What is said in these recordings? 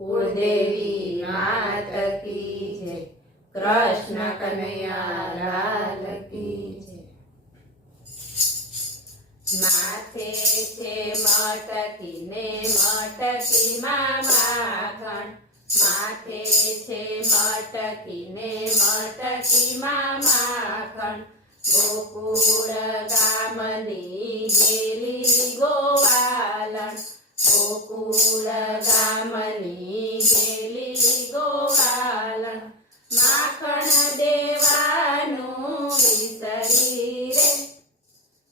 કુળદેવી માત કી જય, કૃષ્ણ કનૈયા લાલ કી જય। માથે છે મટકી ને મટકીમાં માખણ, માથે છે મટકી ને મટકીમાં માખણ, ગોકુળ ગામની ગેલી ગોવાલણ, ગોકુળ ગામની ગેલી ગોવાલણ, માખણ દેવાનું વિસરી રે,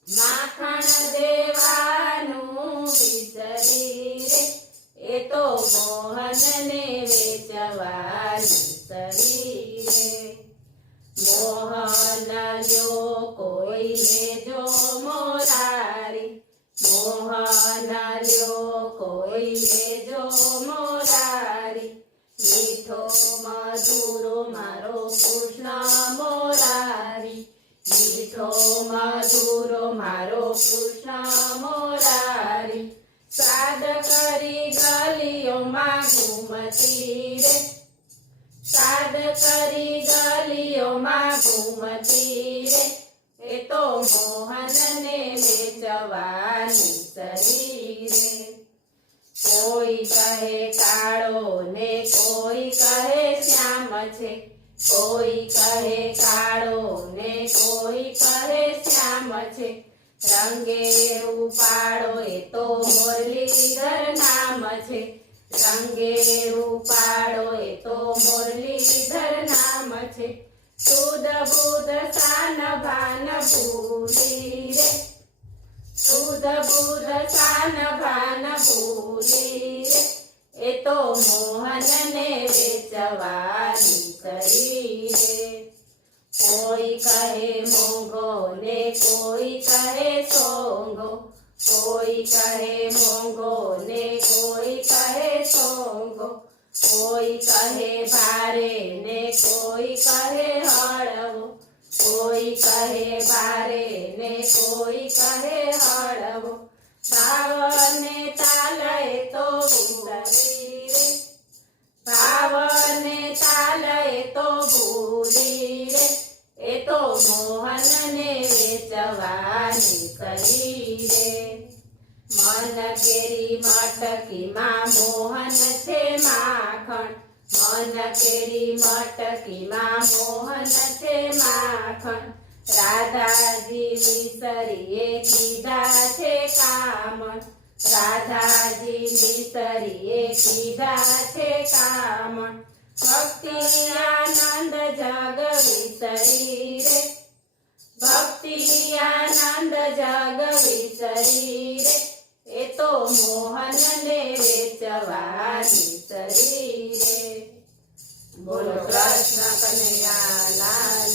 માખણ દેવાનું વિસરી રે, એ તો મોહનને વેચવાની સરી રે। મોહન લ્યો કોઈ લેજો મોરારી, મોહન લ્યો કોઈ લેજો મોરારી, મીઠો મધુરો મારો કૃષ્ણ મોરારી, મીઠો મધુરો મારો કૃષ્ણ મોરારી, સાદ કરી ગલીઓમાં ઘૂમતી રે, સાદ કરી ગલીઓમાં ઘૂમતી રે, એ તો મોહનને વેચવાની સરી રે। કોઈ કહે કાળો ને કોઈ કહે શ્યામ છે, કોઈ કહે કાળો ને કોઈ કહે શ્યામ છે, રંગે રૂપાળો એ તો મુરલીધર નામ છે, રંગે રૂપાળો એ તો મુરલીધર નામ છે, શુદ્ધ બુદ્ધ શાન ભાન ભૂલી રે, શુદ્ધ બુદ્ધ શાન ભાન ભૂલી રે, એ તો મોહનને વેચવાની સરી રે। કોઈ કહે મોંઘો ને કોઈ કહે સોંગો, કોઈ કહે મોંઘો ને કોઈ કહે સોંગો, કોઈ કહે ભારે ને કોઈ કહે હળવો, કોઈ કહે ભારે ને કોઈ કહે હળવો, ભાવને તાલે તો વિસરી રે, ભાવને તાલે તો ભૂલી રે, એ તો મોહનને વેચવાની સરી રે। મન કેરી મટકીમાં મોહન છે માખણ, મન કેરી મટકીમાં મોહન છે માખણ, રાધાજી વિસરીએ કીધા છે કામણ, રાધાજી વિસરીએ કીધા છે કામણ, ભક્તિ આનંદ જગ વિસરી રે, ભક્તિ આનંદ જગ વિસરી રે, એ તો મોહનને વેચવાની સરી રે। બોલો કૃષ્ણ કનૈયા લાલ